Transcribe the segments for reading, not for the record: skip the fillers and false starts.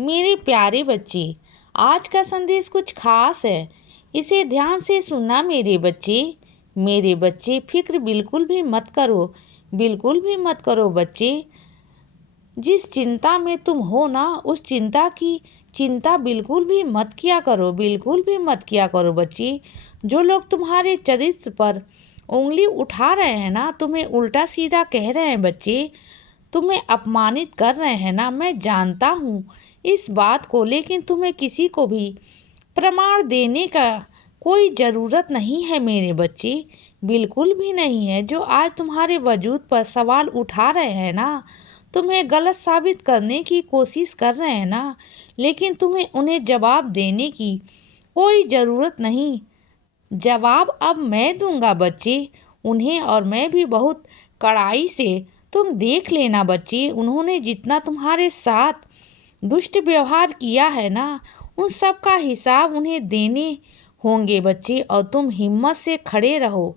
मेरे प्यारे बच्चे, आज का संदेश कुछ खास है। इसे ध्यान से सुनना मेरे बच्चे। मेरे बच्चे, फिक्र बिल्कुल भी मत करो, बिल्कुल भी मत करो बच्चे। जिस चिंता में तुम हो ना, उस चिंता की चिंता बिल्कुल भी मत किया करो, बिल्कुल भी मत किया करो बच्चे। जो लोग तुम्हारे चरित्र पर उंगली उठा रहे हैं ना, तुम्हें उल्टा सीधा कह रहे हैं बच्चे, तुम्हें अपमानित कर रहे हैं ना, मैं जानता हूँ इस बात को, लेकिन तुम्हें किसी को भी प्रमाण देने का कोई ज़रूरत नहीं है मेरे बच्चे, बिल्कुल भी नहीं है। जो आज तुम्हारे वजूद पर सवाल उठा रहे हैं ना, तुम्हें गलत साबित करने की कोशिश कर रहे हैं ना, लेकिन तुम्हें उन्हें जवाब देने की कोई ज़रूरत नहीं। जवाब अब मैं दूंगा बच्चे, उन्हें, और मैं भी बहुत कड़ाई से। तुम देख लेना बच्चे, उन्होंने जितना तुम्हारे साथ दुष्ट व्यवहार किया है ना, उन सब का हिसाब उन्हें देने होंगे बच्चे। और तुम हिम्मत से खड़े रहो,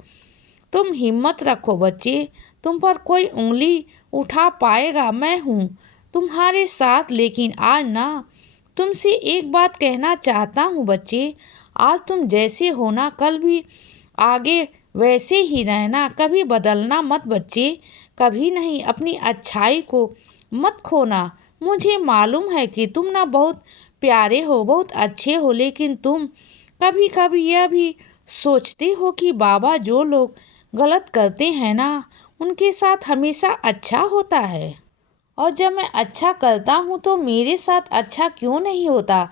तुम हिम्मत रखो बच्चे। तुम पर कोई उंगली उठा पाएगा, मैं हूँ तुम्हारे साथ। लेकिन आज ना, तुमसे एक बात कहना चाहता हूँ बच्चे। आज तुम जैसे हो ना, कल भी आगे वैसे ही रहना, कभी बदलना मत बच्चे, कभी नहीं। अपनी अच्छाई को मत खोना। मुझे मालूम है कि तुम ना बहुत प्यारे हो, बहुत अच्छे हो, लेकिन तुम कभी कभी यह भी सोचते हो कि बाबा, जो लोग गलत करते हैं ना, उनके साथ हमेशा अच्छा होता है, और जब मैं अच्छा करता हूँ तो मेरे साथ अच्छा क्यों नहीं होता,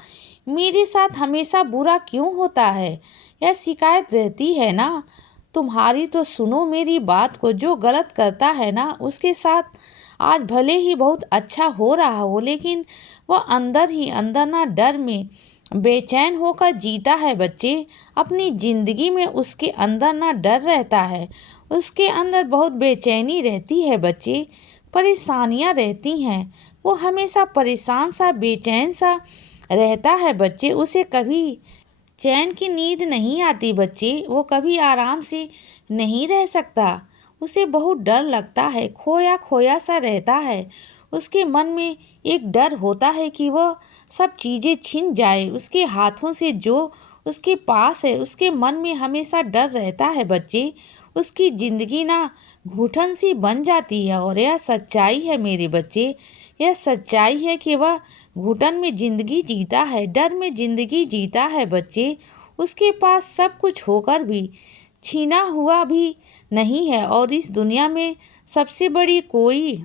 मेरे साथ हमेशा बुरा क्यों होता है। यह शिकायत रहती है ना तुम्हारी। तो सुनो मेरी बात को, जो गलत करता है ना, उसके साथ आज भले ही बहुत अच्छा हो रहा हो, लेकिन वह अंदर ही अंदर ना डर में बेचैन होकर जीता है बच्चे। अपनी ज़िंदगी में उसके अंदर ना डर रहता है, उसके अंदर बहुत बेचैनी रहती है बच्चे, परेशानियां रहती हैं। वो हमेशा परेशान सा, बेचैन सा रहता है बच्चे। उसे कभी चैन की नींद नहीं आती बच्चे, वो कभी आराम से नहीं रह सकता। उसे बहुत डर लगता है, खोया खोया सा रहता है। उसके मन में एक डर होता है कि वह सब चीज़ें छिन जाए उसके हाथों से, जो उसके पास है। उसके मन में हमेशा डर रहता है बच्चे। उसकी ज़िंदगी ना घुटन सी बन जाती है, और यह सच्चाई है मेरे बच्चे। यह सच्चाई है कि वह घुटन में ज़िंदगी जीता है, डर में ज़िंदगी जीता है बच्चे। उसके पास सब कुछ होकर भी छीना हुआ भी नहीं है, और इस दुनिया में सबसे बड़ी कोई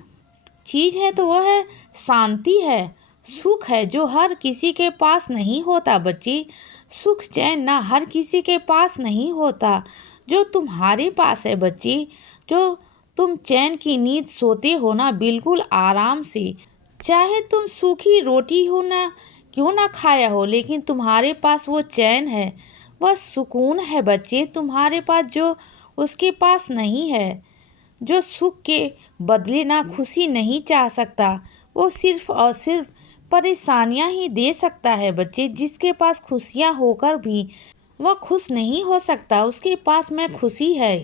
चीज़ है तो वह है शांति है, सुख है, जो हर किसी के पास नहीं होता बच्चे। सुख चैन ना हर किसी के पास नहीं होता, जो तुम्हारे पास है बच्चे। जो तुम चैन की नींद सोते हो ना, बिल्कुल आराम से, चाहे तुम सूखी रोटी हो ना क्यों ना खाया हो, लेकिन तुम्हारे पास वो चैन है, वह सुकून है बच्चे तुम्हारे पास, जो उसके पास नहीं है। जो सुख के बदले ना खुशी नहीं चाह सकता, वो सिर्फ और सिर्फ परेशानियां ही दे सकता है बच्चे। जिसके पास खुशियां होकर भी वह खुश नहीं हो सकता, उसके पास में खुशी है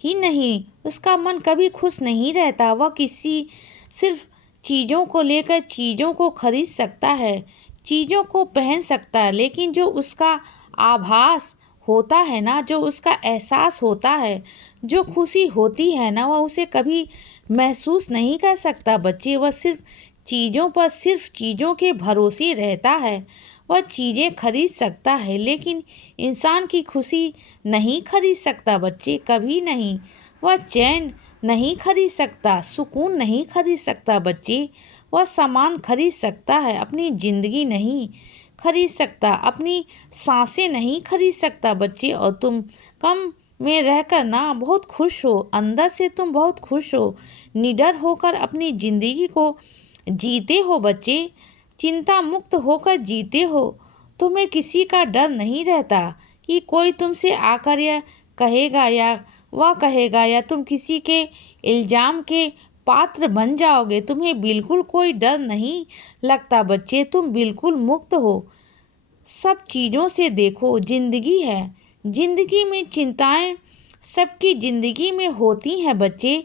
ही नहीं, उसका मन कभी खुश नहीं रहता। वह किसी सिर्फ चीज़ों को लेकर चीज़ों को खरीद सकता है, चीज़ों को पहन सकता है, लेकिन जो उसका आभास होता है ना, जो उसका एहसास होता है, जो खुशी होती है ना, वह उसे कभी महसूस नहीं कर सकता बच्चे। वह सिर्फ चीज़ों पर, सिर्फ चीज़ों के भरोसे रहता है। वह चीज़ें खरीद सकता है, लेकिन इंसान की खुशी नहीं खरीद सकता बच्चे, कभी नहीं। वह चैन नहीं खरीद सकता, सुकून नहीं खरीद सकता बच्चे। वह सामान खरीद सकता है, अपनी ज़िंदगी नहीं खरीद सकता, अपनी सांसें नहीं खरीद सकता बच्चे। और तुम कम में रहकर ना बहुत खुश हो, अंदर से तुम बहुत खुश हो, निडर होकर अपनी ज़िंदगी को जीते हो बच्चे, चिंता मुक्त होकर जीते हो। तुम्हें किसी का डर नहीं रहता कि कोई तुमसे आकर यह कहेगा या वह कहेगा, या तुम किसी के इल्ज़ाम के पात्र बन जाओगे। तुम्हें बिल्कुल कोई डर नहीं लगता बच्चे, तुम बिल्कुल मुक्त हो सब चीज़ों से। देखो, ज़िंदगी है, ज़िंदगी में चिंताएं सबकी ज़िंदगी में होती हैं बच्चे।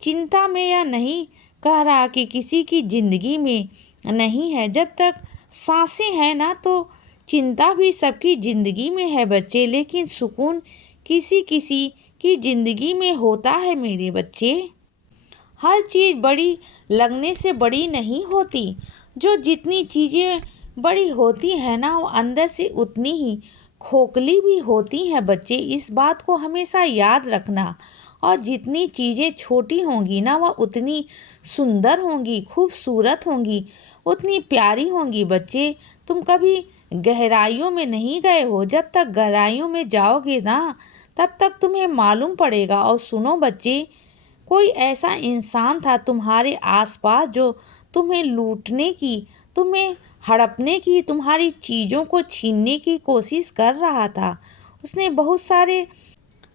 चिंता में यह नहीं कह रहा कि किसी की ज़िंदगी में नहीं है। जब तक सांसें हैं ना तो चिंता भी सबकी ज़िंदगी में है बच्चे, लेकिन सुकून किसी किसी की ज़िंदगी में होता है मेरे बच्चे। हर चीज़ बड़ी लगने से बड़ी नहीं होती। जो जितनी चीज़ें बड़ी होती हैं ना वो अंदर से उतनी ही खोखली भी होती हैं बच्चे, इस बात को हमेशा याद रखना। और जितनी चीज़ें छोटी होंगी ना वह उतनी सुंदर होंगी, खूबसूरत होंगी, उतनी प्यारी होंगी बच्चे। तुम कभी गहराइयों में नहीं गए हो, जब तक गहराइयों में जाओगे ना तब तक तुम्हें मालूम पड़ेगा। और सुनो बच्चे, कोई ऐसा इंसान था तुम्हारे आसपास जो तुम्हें लूटने की, तुम्हें हड़पने की, तुम्हारी चीज़ों को छीनने की कोशिश कर रहा था। उसने बहुत सारे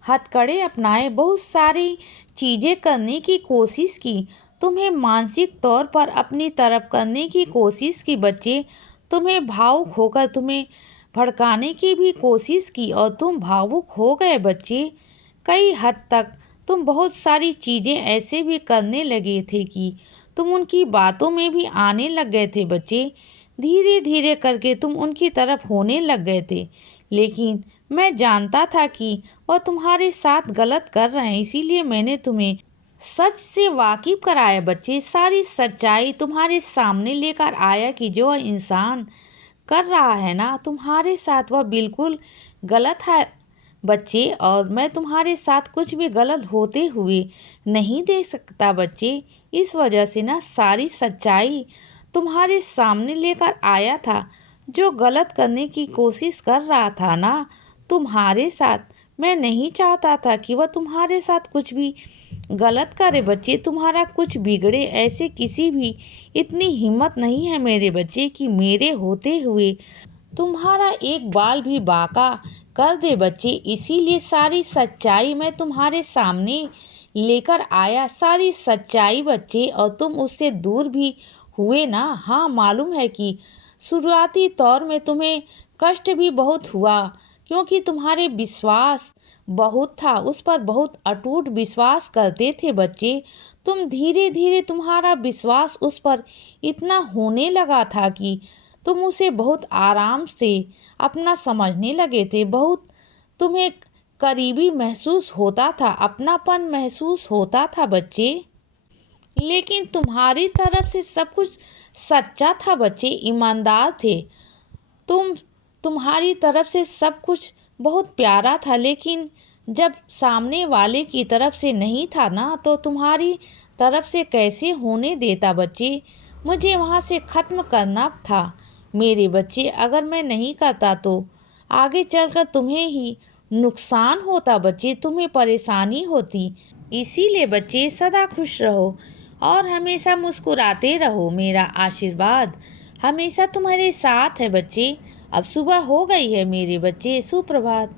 हथकड़े अपनाए, बहुत सारी चीज़ें करने की कोशिश की, तुम्हें मानसिक तौर पर अपनी तरफ करने की कोशिश की बच्चे। तुम्हें भावुक होकर तुम्हें भड़काने की भी कोशिश की और तुम भावुक हो गए बच्चे। कई हद तक तुम बहुत सारी चीज़ें ऐसे भी करने लगे थे कि तुम उनकी बातों में भी आने लग गए थे बच्चे। धीरे धीरे करके तुम उनकी तरफ होने लग गए थे, लेकिन मैं जानता था कि वह तुम्हारे साथ गलत कर रहे हैं, इसीलिए मैंने तुम्हें सच से वाकिफ कराया बच्चे। सारी सच्चाई तुम्हारे सामने लेकर आया कि जो इंसान कर रहा है ना तुम्हारे साथ वह बिल्कुल गलत है बच्चे, और मैं तुम्हारे साथ कुछ भी गलत होते हुए नहीं देख सकता बच्चे। इस वजह से ना सारी सच्चाई तुम्हारे सामने लेकर आया था। जो गलत करने की कोशिश कर रहा था ना तुम्हारे साथ, मैं नहीं चाहता था कि वह तुम्हारे साथ कुछ भी गलत करे बच्चे, तुम्हारा कुछ बिगड़े। ऐसे किसी भी इतनी हिम्मत नहीं है मेरे बच्चे कि मेरे होते हुए तुम्हारा एक बाल भी बांका कर दे बच्चे। इसीलिए सारी सच्चाई मैं तुम्हारे सामने लेकर आया, सारी सच्चाई बच्चे। और तुम उससे दूर भी हुए ना। हाँ, मालूम है कि शुरुआती तौर में तुम्हें कष्ट भी बहुत हुआ, क्योंकि तुम्हारे विश्वास बहुत था, उस पर बहुत अटूट विश्वास करते थे बच्चे। तुम धीरे धीरे तुम्हारा विश्वास उस पर इतना होने लगा था कि तुम उसे बहुत आराम से अपना समझने लगे थे। बहुत तुम्हें करीबी महसूस होता था, अपनापन महसूस होता था बच्चे। लेकिन तुम्हारी तरफ से सब कुछ सच्चा था बच्चे, ईमानदार थे तुम। तुम्हारी तरफ से सब कुछ बहुत प्यारा था, लेकिन जब सामने वाले की तरफ से नहीं था ना तो तुम्हारी तरफ से कैसे होने देता बच्चे। मुझे वहाँ से ख़त्म करना था मेरे बच्चे। अगर मैं नहीं करता तो आगे चलकर तुम्हें ही नुकसान होता बच्चे, तुम्हें परेशानी होती। इसीलिए बच्चे सदा खुश रहो और हमेशा मुस्कुराते रहो। मेरा आशीर्वाद हमेशा तुम्हारे साथ है बच्चे। अब सुबह हो गई है मेरे बच्चे, सुप्रभात।